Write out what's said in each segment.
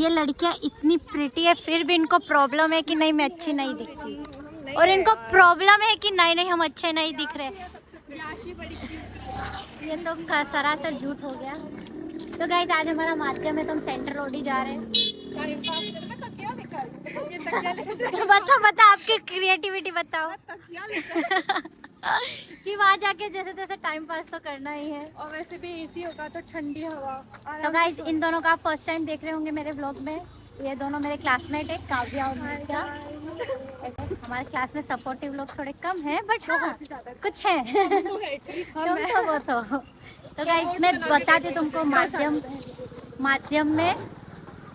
ये लड़कियां इतनी प्रिटी है फिर भी इनको प्रॉब्लम है कि नहीं मैं अच्छी नहीं दिखती, और इनको प्रॉब्लम है कि नहीं नहीं हम अच्छे नहीं दिख रहे। ये तो सरासर झूठ हो गया। तो गाइस आज हमारा माध्यम है तो हम सेंट्रल रोड ही जा रहे हैं। बता आपकी क्रिएटिविटी बताओ कि वहाँ जाके जैसे तैसे टाइम पास तो करना ही है, और वैसे भी एसी होगा तो ठंडी हवा। तो गाइस इन दोनों का आप फर्स्ट टाइम देख रहे होंगे मेरे व्लॉग में। ये दोनों मेरे क्लासमेट है, काव्या और नित्या। ऐसे हमारे क्लास में सपोर्टिव लोग थोड़े कम हैं, बट हाँ कुछ है तो गाइस मैं बताती हूँ तुमको माध्यम में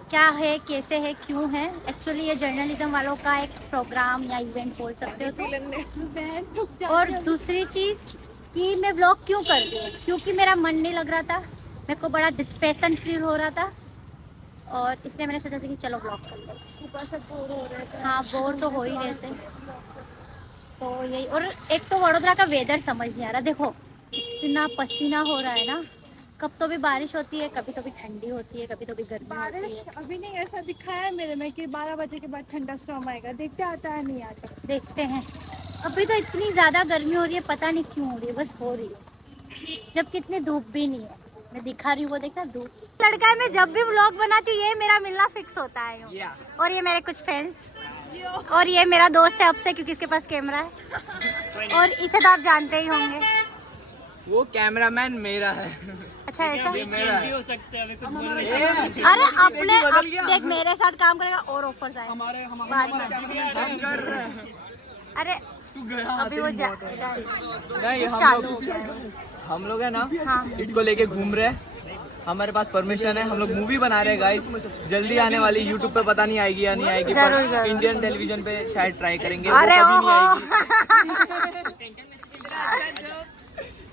क्या है, कैसे है, क्यों है। एक्चुअली ये जर्नलिज्म वालों का एक प्रोग्राम या इवेंट बोल सकते हो तो। और दूसरी चीज़ कि मैं व्लॉग क्यों कर रही हूँ, क्योंकि मेरा मन नहीं लग रहा था, मेरे को बड़ा डिस्पेशन फील हो रहा था, और इसलिए मैंने सोचा था कि चलो व्लॉग कर लो। ऊपर से बोर हो रहे थे। हाँ बोर तो हो ही रहे थे, तो यही। और एक तो वडोदरा का वेदर समझ नहीं आ रहा, देखो इतना पसीना हो रहा है ना, कब तो भी बारिश होती है, कभी तो भी ठंडी होती है, कभी तो भी गर्मी होती बारिश है। अभी नहीं ऐसा दिखा है मेरे में कि 12 बजे के बाद ठंडा स्टॉर्म आएगा। देखते आता है नहीं आता। देखते हैं। अभी तो इतनी ज़्यादा गर्मी हो रही है, पता नहीं क्यों हो रही है, बस हो रही है, जबकि इतनी धूप भी नहीं है। मैं दिखा रही हूँ वो देखना धूप। लड़का है, मैं जब भी व्लॉग बनाती हूँ ये मेरा मिलना फिक्स होता है। और ये मेरे कुछ फ्रेंड्स, और ये मेरा दोस्त है अब से क्योंकि इसके पास कैमरा है, और इसे तो आप जानते ही होंगे। वो कैमरामैन मेरा है। अच्छा ऐसा मेरा है। हो सकते हैं अरे अपने देख मेरे साथ काम करेगा और ऑफर्स आए अरे अभी वो नहीं चालू हो गया। हम लोग है ना हाँ। इसको लेके घूम रहे हैं, हमारे पास परमिशन है, हम लोग मूवी बना रहे हैं गाइस, जल्दी आने वाली। यूट्यूब पे पता नहीं आएगी या नहीं आएगी, जरूर, जरूर। इंडियन टेलीविजन पे शायद ट्राई करेंगे। अरे वो कभी ओहो। नहीं आएगी।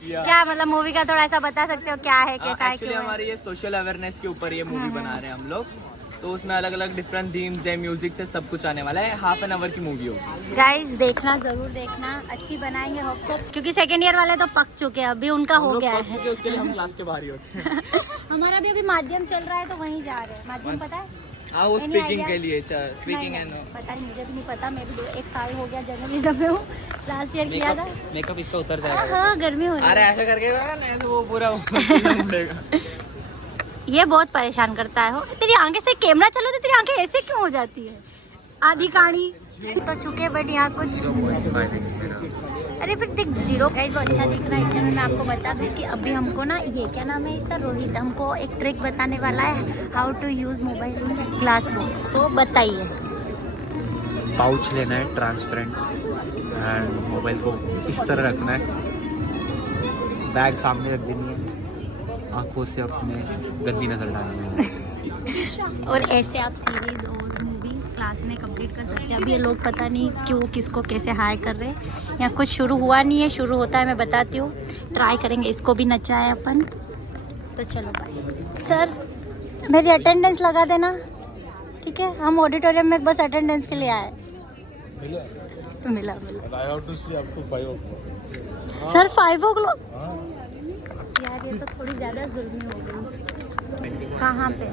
क्या मतलब मूवी का थोड़ा ऐसा बता सकते हो क्या है, कैसा है, एक्चुअली क्यों है? हमारी ये सोशल अवेयरनेस के ऊपर ये मूवी बना रहे हैं हम लोग, तो उसमें अलग अलग डिफरेंट थीम्स है, म्यूजिक से सब कुछ आने वाला है। हाफ एन आवर की मूवी होगी गाइस देखना, जरूर देखना, अच्छी बनाएंगे होप सो, क्योंकि सेकंड ईयर वाले तो पक चुके हैं, अभी उनका हो गया है। उसके लिए हम क्लास के बाहर ही होते हैं। हमारा भी अभी माध्यम चल रहा है तो वहीं जा रहे हैं। माध्यम पता है? हाँ वो Any स्पीकिंग idea? के लिए, स्पीकिंग नहीं, एंड पता नहीं, मुझे भी नहीं पता। मैं भी 1 साल हो गया जर्नलिज्म में हूँ, लास्ट ईयर किया था। मेकअप इसका उतर जाएगा। हाँ गर्मी हो रही अरे है। ऐसे करके नहीं तो वो पूरा उड़ेगा। ये बहुत परेशान करता है। हो तेरी आंखें से कैमरा चलो तो तेरी आंखें ऐसे क्यों हो जाती है, आधी कानी तो चुके, बट यहाँ कुछ अरे फिर देख 0 गाइस वो अच्छा दिख रहा है। इसलिए मैं आपको बता दूं कि अभी हमको ना ये क्या नाम है इसका, रोहित हमको एक ट्रिक बताने वाला है, how to use mobile in classroom. तो बताइए। पाउच लेना है ट्रांसपेरेंट, एंड मोबाइल को इस तरह रखना है, बैग सामने रख देनी है, आंखों से अपने गंदी नजर डालनी है। और ऐसे आप सीरीज और मूवी क्लास में कंप्लीट कर सकते हैं। अभी ये लोग पता नहीं क्यों किसको कैसे हाई कर रहे हैं, यहाँ कुछ शुरू हुआ नहीं है, शुरू होता है मैं बताती हूँ। ट्राई करेंगे, इसको भी नचाए अपन। तो चलो बाय। सर मेरी अटेंडेंस लगा देना, ठीक है? हम ऑडिटोरियम में बस अटेंडेंस के लिए आए। मिला सर 5 o'clock। यार ये तो थोड़ी ज़्यादा जुल्मी हो गई। कहाँ पे?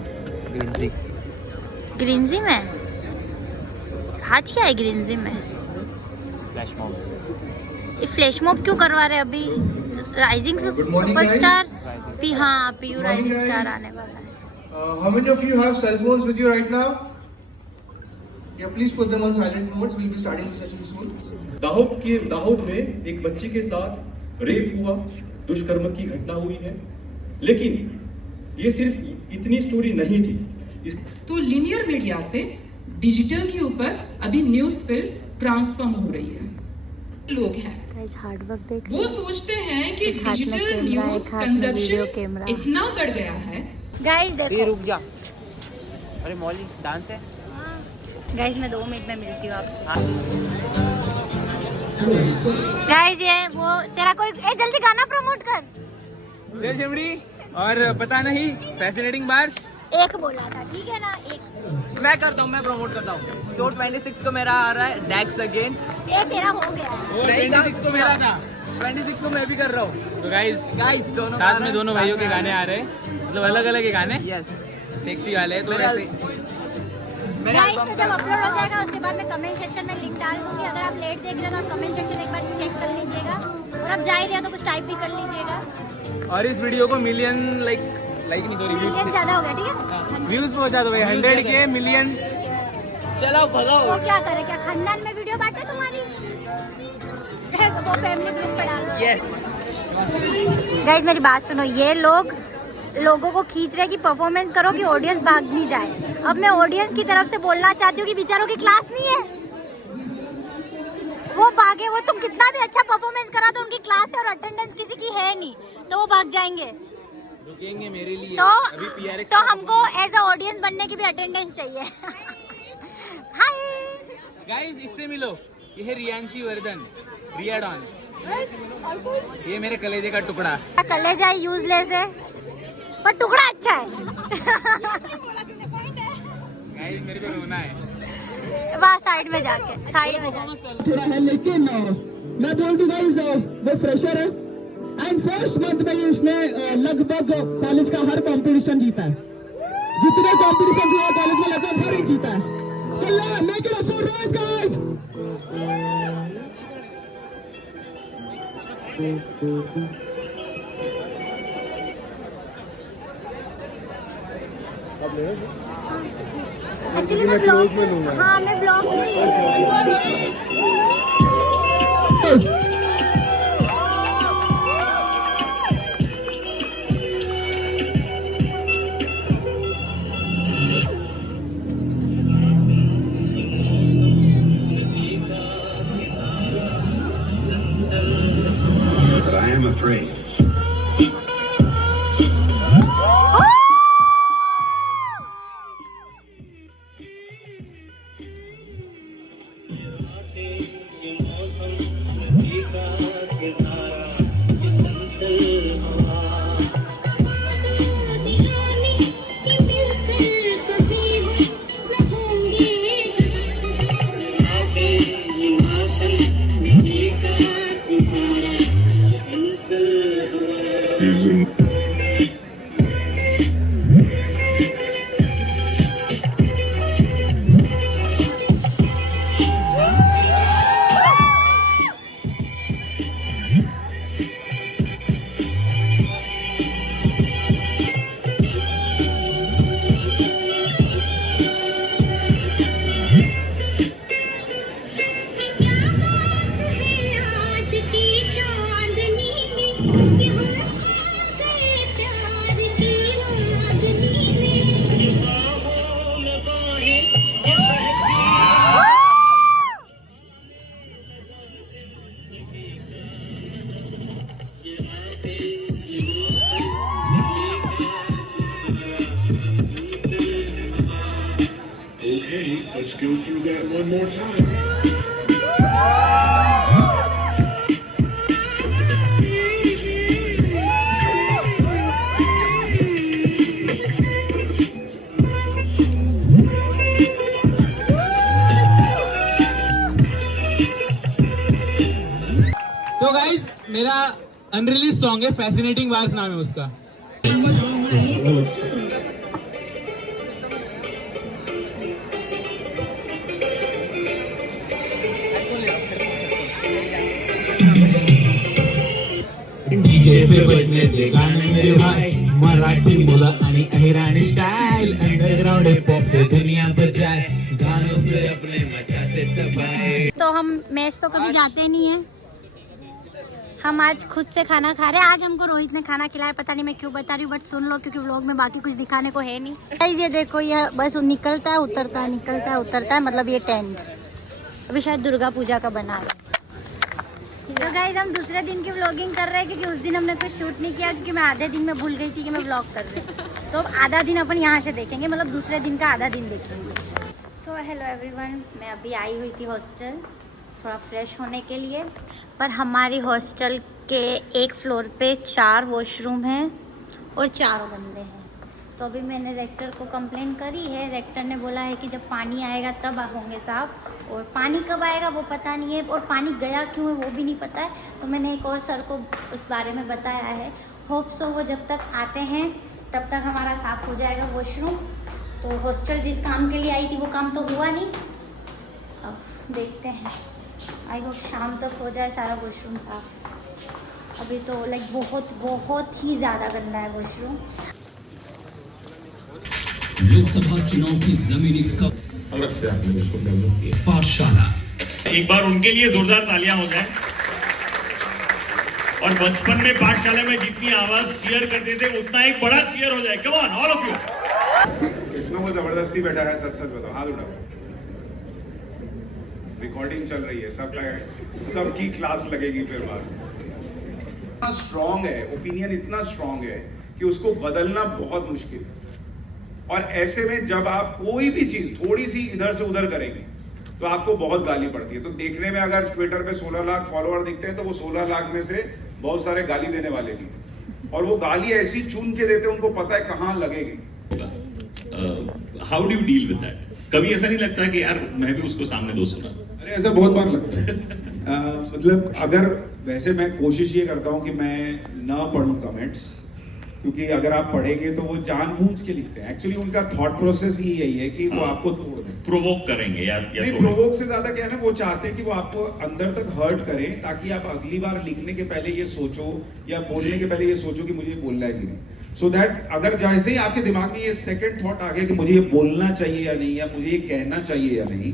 ग्रीनजी में? आज क्या है ग्रीनजी में? Flash mob. ये फ्लैश मॉब क्यों करवा रहे हैं अभी? राइजिंग सुपरस्टार पी, हाँ पीयू राइजिंग स्टार आने वाला है। How many of you have cell phones with you right now? Yeah, please put them on silent modes. We'll be starting the session soon. Dahod में एक बच्ची के साथ रेप हुआ, दुष्कर्म की घटना हुई है, लेकिन ये सिर्फ इतनी स्टोरी नहीं थी। तो लीनियर मीडिया से डिजिटल के ऊपर अभी न्यूज फिल्म ट्रांसफॉर्म हो रही है। लोग हैं गाइस हार्ड वर्क देख, वो सोचते हैं कि एक हाथ में डिजिटल कैमरा, न्यूज एक हाथ में वीडियो कंजप्शन कैमरा। इतना बढ़ गया है। गाइस देखो, रुक जा। अरे मौली डांस है। गाइस मैं 2 मिनट में मिलती हूँ आपसे। गाइस ये वो तेरा कोई जल्दी गाना प्रमोट कर। जय शिमड़ी और पता नहीं फैसिनेटिंग बार्स एक बोला था, ठीक है ना? एक मैं करता हूँ, मैं प्रमोट करता हूँ। शो 26 को मेरा आ रहा है, डैक्स अगेन। ये तेरा हो गया है। 26 को मेरा था, 26 को मैं भी कर रहा हूँ। तो गाइस दोनों साथ में दोनों भाइयों के गाने आ रहे हैं, मतलब अलग अलग के गाने। यस सेक्सी वाले, तो ऐसे गाइस तो जब अपलोड हो जाएगा उसके बाद मैं कमेंट सेक्शन में लिंक डाल दूंगी। अगर आप लेट देख रहे हो तो आप कमेंट सेक्शन एक बार चेक कर लीजिएगा, और आप जा ही रहे हो तो कुछ टाइप भी कर लीजिएगा। और इस वीडियो को मिलियन लाइक नहीं सॉरी मिलियन ज़्यादा हो गया, ठीक है, व्यूज पहुंचा दो भाई, 100 के मिलियन। चलो भगाओ। वो क्या करे, क्या खानदान में वीडियो बांटे तुम्हारी? वो फैमिली ग्रुप पे डालो। यस गाइस मेरी बात सुनो, ये लोगों को खींच रहे कि परफॉर्मेंस करो कि ऑडियंस भाग नहीं जाए। अब मैं ऑडियंस की तरफ से बोलना चाहती हूँ कि बेचारों की क्लास नहीं है, वो भागे। वो तुम कितना भी अच्छा परफॉर्मेंस करा तो उनकी क्लास है और अटेंडेंस किसी की है नहीं, तो वो भाग जाएंगे। रुकेंगे मेरे लिए तो हमको एज अ ऑडियंस बनने की भी अटेंडेंस चाहिए। हाय गाइस, इससे मिलो, ये है रियांशी वर्धन, रिया डॉन। ये मेरे कलेजे का टुकड़ा। कलेजा यूजलेस है पर टुकड़ा अच्छा है। गाइस मेरे को रोना है। वहाँ साइड में जाके थोड़ा है, लेकिन मैं बोल दूंगा वो फ्रेशर है एंड फर्स्ट मंथ में इसने लगभग कॉलेज का हर कंपटीशन जीता है। जितने कंपटीशन हुए कॉलेज में लगभग हर एक जीता है। तो make it up for Rohit guys. Actually मैं ब्लॉग में लूंगा। हाँ मैं blog But I am afraid. Let's go through that one more time. तो गाइस मेरा अनरिलीज सॉन्ग है, फैसिनेटिंग वार्स नाम है उसका। डीजे पे बजने दे गाणे मेरे भाई, मराठी मुलं आणि Ahirani style, underground hip hop से दुनिया बजाए, गानों से अपने मचाते तबाही। तो हम मेस तो कभी जाते नहीं है, हम आज खुद से खाना खा रहे हैं। आज हमको रोहित ने खाना खिलाया, पता नहीं मैं क्यों बता रही हूँ, बट सुन लो क्योंकि व्लॉग में बाकी कुछ दिखाने को है नहीं। गाइस ये देखो, ये बस निकलता है उतरता है, निकलता है उतरता है, मतलब ये टेंट अभी शायद दुर्गा पूजा का बना है। तो गाइस हम दूसरे दिन की व्लॉगिंग कर रहे हैं क्योंकि उस दिन हमने कुछ शूट नहीं किया, क्योंकि मैं आधे दिन में भूल गई थी कि मैं व्लॉग कर रही हूँ। तो आधा दिन अपन यहाँ से देखेंगे, मतलब दूसरे दिन का आधा दिन देखेंगे। सो हेलो एवरीवन, मैं अभी आई हुई थी हॉस्टल थोड़ा फ्रेश होने के लिए, पर हमारी हॉस्टल के एक फ्लोर पे 4 वॉशरूम हैं और 4 बंदे हैं। तो अभी मैंने रेक्टर को कंप्लेन करी है, रेक्टर ने बोला है कि जब पानी आएगा तब होंगे साफ़, और पानी कब आएगा वो पता नहीं है, और पानी गया क्यों है वो भी नहीं पता है। तो मैंने एक और सर को उस बारे में बताया है। होप सो वो जब तक आते हैं तब तक हमारा साफ़ हो जाएगा वॉशरूम। तो हॉस्टल जिस काम के लिए आई थी वो काम तो हुआ नहीं। अब देखते हैं, आई होप शाम तक हो जाए सारा वॉशरूम साफ। अभी तो लाइक बहुत बहुत ही ज़्यादा गंदा है वॉशरूम। लोकसभा चुनाव की जमीनी पाठशाला, एक बार उनके लिए जोरदार तालियां हो जाए। और बचपन में पाठशाला में जितनी आवाज चीयर करते थे उतना एक बड़ा चीयर हो जाए। Come on all of you. कितनों को जबरदस्ती बैठा है, सच सच बताओ, हाथ उठाओ। रिकॉर्डिंग चल रही है, सबकी क्लास लगेगी फिर बाद। इतना स्ट्रांग है ओपिनियन, इतना स्ट्रांग है कि उसको बदलना बहुत मुश्किल है। और ऐसे में जब आप कोई भी चीज थोड़ी सी इधर से उधर करेंगे तो आपको बहुत गाली पड़ती है। तो देखने में अगर ट्विटर पे 16 लाख फॉलोअर दिखते हैं तो वो 16 लाख में से बहुत सारे गाली देने वाले भी, और वो गाली ऐसी चुन के देते हैं, उनको पता है कहाँ लगेगी। How do you deal with that? कभी ऐसा नहीं लगता कि यार मैं भी उसको सामने दो सुना? अरे ऐसा बहुत बार लगता है। मतलब अगर वैसे मैं कोशिश ये करता हूँ कि मैं ना पढ़ूं कमेंट्स, क्योंकि अगर आप पढ़ेंगे तो वो जानबूझ के लिखते हैं। एक्चुअली उनका थॉट प्रोसेस ही यही है कि वो आपको तोड़ दें, प्रोवोक करेंगे या नहीं, प्रोवोक से ज्यादा क्या है ना, वो चाहते हैं कि वो आपको अंदर तक हर्ट करें ताकि आप अगली बार लिखने के पहले ये सोचो या बोलने के पहले ये सोचो कि मुझे बोलना है कि नहीं। सो दैट अगर जैसे ही आपके दिमाग में ये सेकंड थॉट आ गया कि मुझे ये बोलना चाहिए या नहीं, या मुझे ये कहना चाहिए या नहीं,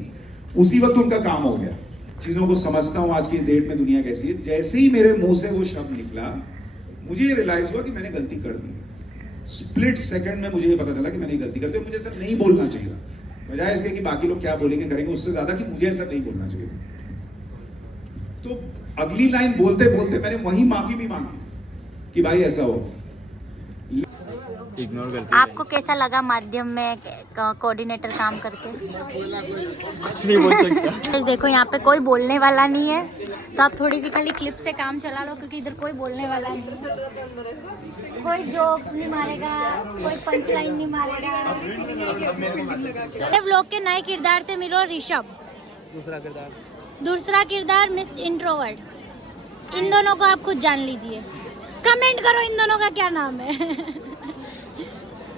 उसी वक्त उनका काम हो गया। चीजों को समझता हूँ आज की डेट में दुनिया कैसी है। जैसे ही मेरे मुंह से वो शब्द निकला, मुझे ये रियलाइज हुआ कि मैंने गलती कर दी। स्प्लिट सेकंड में मुझे ये पता चला कि मैंने गलती कर दी। मुझे ऐसा नहीं बोलना चाहिए था, बजाय इसके कि बाकी लोग क्या बोलेंगे करेंगे, उससे ज्यादा कि मुझे ऐसा नहीं बोलना चाहिए था। तो अगली लाइन बोलते बोलते मैंने वहीं माफी भी मांगी कि भाई ऐसा हो। इग्नोर करते। आपको कैसा लगा माध्यम में कोऑर्डिनेटर काम करके? कुछ नहीं बोल सकता। देखो यहाँ पे कोई बोलने वाला नहीं है, तो आप थोड़ी सी खाली क्लिप से काम चला लो, क्योंकि इधर कोई बोलने वाला नहीं है। कोई जोक्स नहीं मारेगा, कोई पंच लाइन नहीं मारेगा। व्लॉग के नए किरदार से मिलो ऋषभ, दूसरा किरदार मिस इंट्रोवर्ट। इन दोनों को आप खुद जान लीजिए, कमेंट करो इन दोनों का क्या नाम है।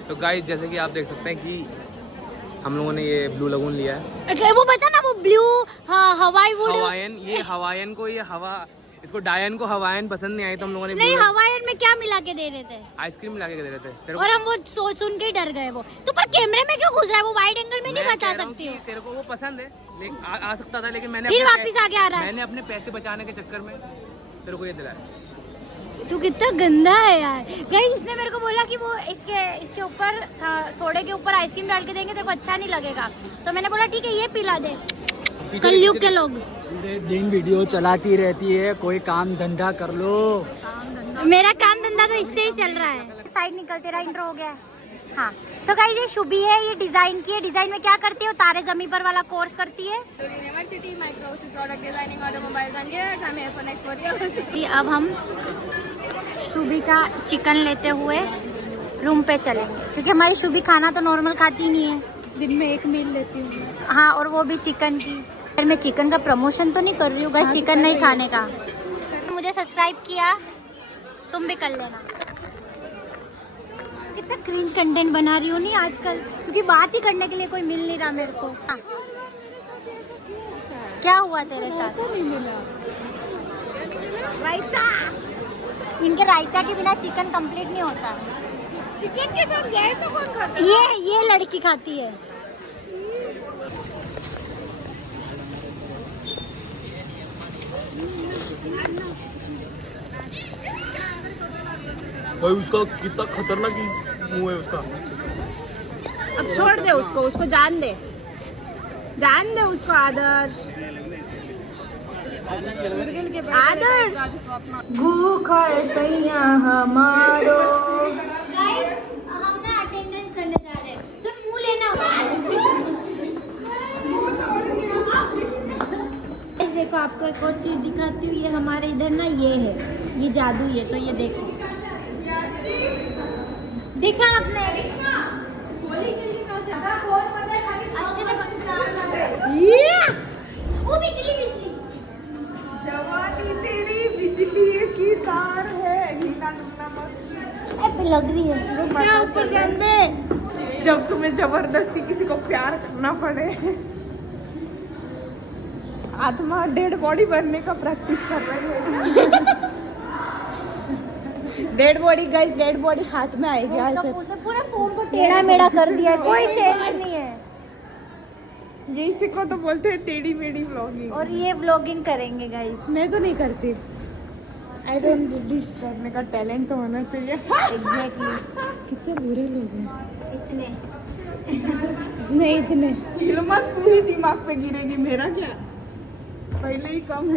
तो गाइस जैसे कि आप देख सकते हैं कि हम लोगों ने ये ब्लू लगून लिया है। okay, वो बता ना, वो ब्लू हवाई वुड हवाईन, ये हवाईन को, ये हवा, इसको डायन को हवाईन पसंद नहीं आई तो हम लोगों ने नहीं, हवाईन में क्या मिला के दे रहे थे? आइसक्रीम मिला के दे रहे थे। और हम वो सुन के ही डर गए। वो तो पर कैमरे में क्यों घुस रहा है? वो वाइड एंगल में नहीं बता सकती हो। तेरे को वो पसंद है, आ सकता था, लेकिन मैंने फिर वापस आगे आ रहा है। मैंने अपने पैसे बचाने के चक्कर में तेरे को ये दिलाया। तू कितना गंदा है यार। गाइस इसने मेरे को बोला कि वो इसके ऊपर सोडे के ऊपर आइसक्रीम डाल के देंगे, तेरे को अच्छा नहीं लगेगा। तो मैंने बोला ठीक है ये पिला दे। कलयुग के लोग पूरे दिन वीडियो चलाती रहती है, कोई काम धंधा कर लो। मेरा काम धंधा तो इससे ही चल रहा है। साइड निकल, तेरा इंट्रो हो गया। हाँ तो गाइस ये शुभी है, ये डिजाइन की है। डिजाइन में क्या करती है? तारे जमीन पर वाला कोर्स करती है। University Microsoft product designing automobiles and gears. I am here for next 4 years। अब हम शुभी का चिकन लेते हुए रूम पे चलेंगे, क्योंकि हमारी शुभी खाना तो नॉर्मल खाती नहीं है, दिन में एक मील लेती हूँ। हाँ, और वो भी चिकन की। फिर मैं चिकन का प्रमोशन तो नहीं कर रही हूँ गाइस, चिकन नहीं खाने का। मुझे सब्सक्राइब किया, तुम भी कर लेना। कितना क्रिंज कंटेंट बना रही हूँ नहीं आजकल, क्योंकि बात ही करने के लिए कोई मिल नहीं रहा मेरे को। हाँ। क्या हुआ तेरे साथ? नहीं मिला रायता। इनके रायता के बिना चिकन कंप्लीट नहीं होता। चिकन के साथ गए तो कौन खाता है? ये लड़की खाती है। भाई उसका कितना खतरनाक मुंह है उसका। अब छोड़ दे उसको जान दे उसको। आदर्श भूख है सैया हमारो। हम ना अटेंडेंस करने जा रहे हैं। सुन, मुंह लेना। देखो आपको एक और चीज दिखाती हूँ। ये हमारे इधर ना ये है, ये जादू। ये तो ये देखो, देखा आपने? वो बिजली जवानी तेरी बिजली की तार है। लग रही है। क्या ऊपर ध्यान दे। जब तुम्हें जबरदस्ती किसी को प्यार करना पड़े। आत्मा डेड बॉडी बनने का प्रैक्टिस कर रही है। Dead body guys, dead body हाथ में आएगी ऐसे। पूरा फोन को टेढ़ा मेढ़ा कर दिया है, कोई सेंस नहीं है। यही सिको तो बोलते हैं टेढ़ी मेढ़ी व्लॉगिंग। और ये व्लॉगिंग करेंगे गाइस। मैं तो नहीं करती। आई डोंट डिश करने का टैलेंट तो होना चाहिए। एग्जैक्टली। कितने बुरे लोग हैं। इतने नहीं इतने। मत तू ही दिमाग पे गिरेगी, मेरा क्या पहले ही कम है।